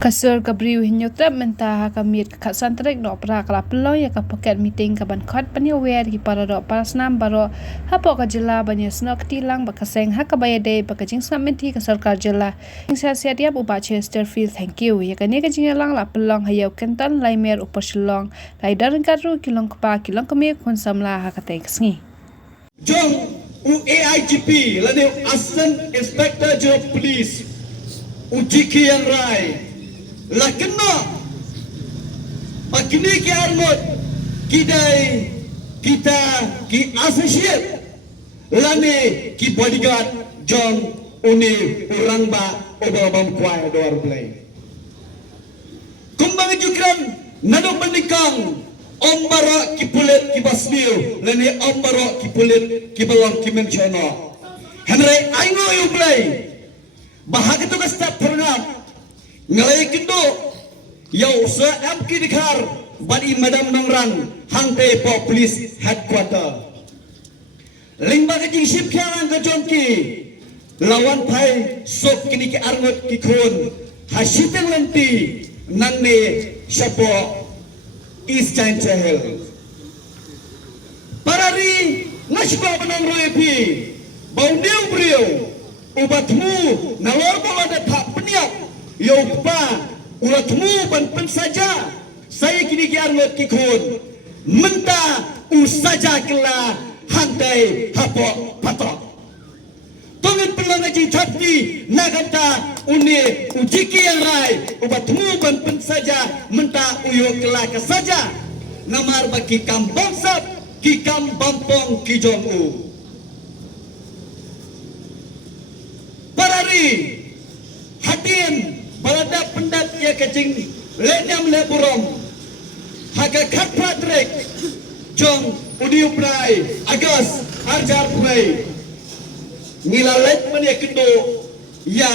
Kasur kabriu hinyo trap mentah kamit kat santrek dok pra kala peloy ka pocket meeting ka ban khot pani aware ki para dok parasnam baro hapo ka jela banya snok tilang bakaseng hakabaya de bakajing samenti ka sarkar jela ingsa siatia bu bache Sterfield thank you ya kane ka jingalang la pelong hayau kentan laimer upasilong laidaran karu kilong kpa kilong kami kon samla hakate ksngi Jom AIGP lani Assistant Inspector General Police Ujiki yang rai la kena pakini ki armut kidai kita ki associate lani ki bodyguard John uni orang ba obam kuai dor play kumbang jukran nado menikang ombara ki pulit ki basmiu lani ombara ki pulit ki balong ki menchono henry aingo you play bahag tu ka step pernah ngalai kindo yau se am ki dikhar badi madam nongrang hangte po police headquarter lingba ke jing ship khyang ka jonki lawan phai sok kini ki arngot ki khon hasiteng lenti nangne shapo east giant hill parari nashba banong roepi baundiu brio ubatmu nalor bawada thap peniak Yopa ulatmu ban saja saya kini kiarnot kikun menta usaja kela hantai hapo patok tongit pelang aji thapti nagata uni ujiki yang rai ubatmu ban saja menta uyo kela saja namar baki kampong sap ki kampong ki jongu parari hatin balada pendat ya kecing lenyam leburong haga khat patrek jong udiu prai agas arjar prai ngila let man ya kendo ya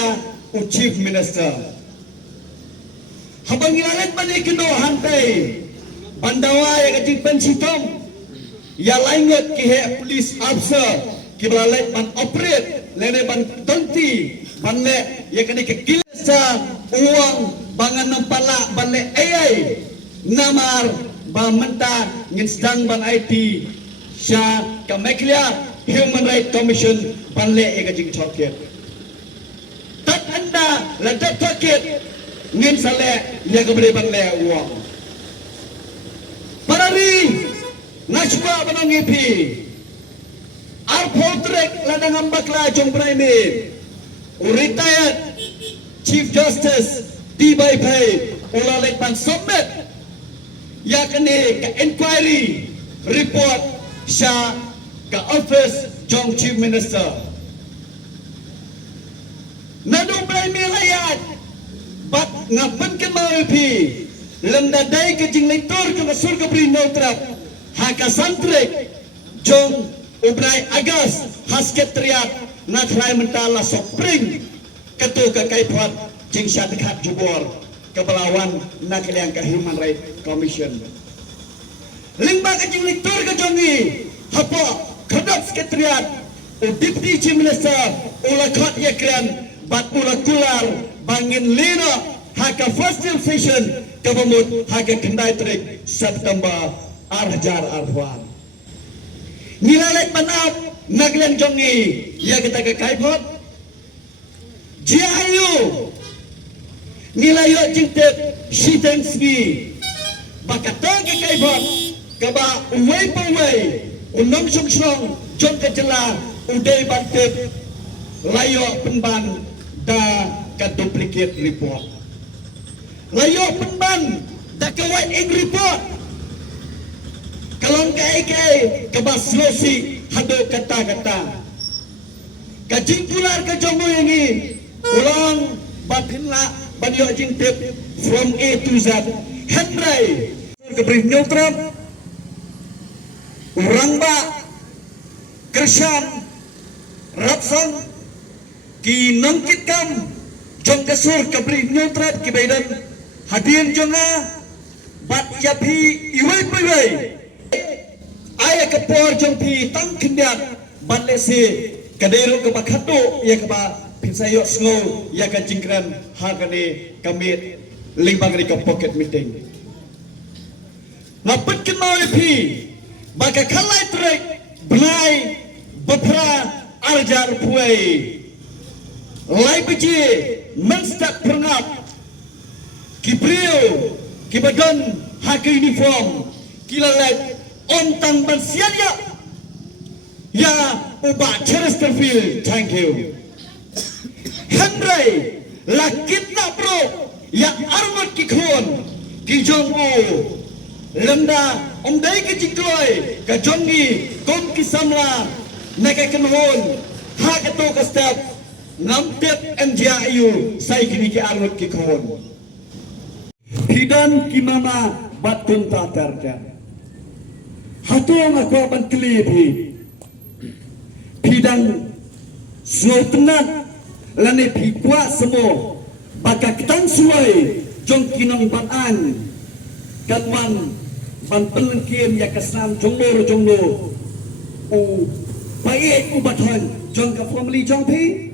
chief minister habang ngila let man ya kendo hantai bandawa ya kecing pensitom ya laingot ki he police officer ki balalet ban operate lene ban tonti ban le ya kene ke sa uang bangan nempala balik AI namar bamenta ngin sedang ban IT sya kameklia Human Rights Commission balik ega jing toket tak anda lantak toket ngin sale ya kebre ban le uang parari nasba banong epi arpotrek ladang ambakla jong primate retired Chief Justice T.B. Pai Ula Lekpan submit ya kene ke inquiry report sya ke office Jong Chief Minister nadung Pai melayat bat ngapen ke maupi lemdadai ke jing lektor ke masur ke beri neutrap haka santrek Jong ubrai agas hasket triat natrai mentala sopring ketua kekai puat jing syatikat jubor kebelawan nak yang ke Human Rights Commission lingba ke jing lektor ke jongi hapo kedap sekretariat Deputy Chief Minister ula khot yakran bat ula kular bangin lino haka first session kebamut haka kendai trik September arjar arwan nilalek manap naglan jongi ya kita kekai puat Jiayu nilayo jingtep shitensgi bakata ke kaibot kaba uway paway unong sungsong jong kejela uday bantep layo penban da ka duplicate report layo penban da ka white ink report kalong kai kaba slosi hado kata-kata kajingkular ka jongo ini ulang batinla banyo jingtip from A to Z Henry keberi neutral orang ba Krishan Ratsang ki nangkit kam jong kasur keberi neutral ki baidan hadian jonga bat yapi iwai iwai ay kapor jong pi tang kindiat bat lesi kadero ke bakhato ya ke ba pinsayok snow ya ka jingkran ha kane kamit limbang rika pocket meeting. Lapet ke mau pi baka kalai trek benai bapra arjar puai. Lai beji menstak pernap kibrio kibadon hak uniform kilalat ontang bansianya ya ubah Chesterfield. Thank you. Henry lakit na bro ya armat kikon kijong o lemda omdai ke jikloy ka jongi kom kisamla nakakenhon hak to ka step namtep MJIU sai kini ke armat kikon hidan kimama batun tatarja hatong aku akan kelipi pidang slotenat lane pikwa semua baka ketang suai jong kinong banan katwan ban pelengkim ya kesam jonglo u baik u baton jong ka family jong pi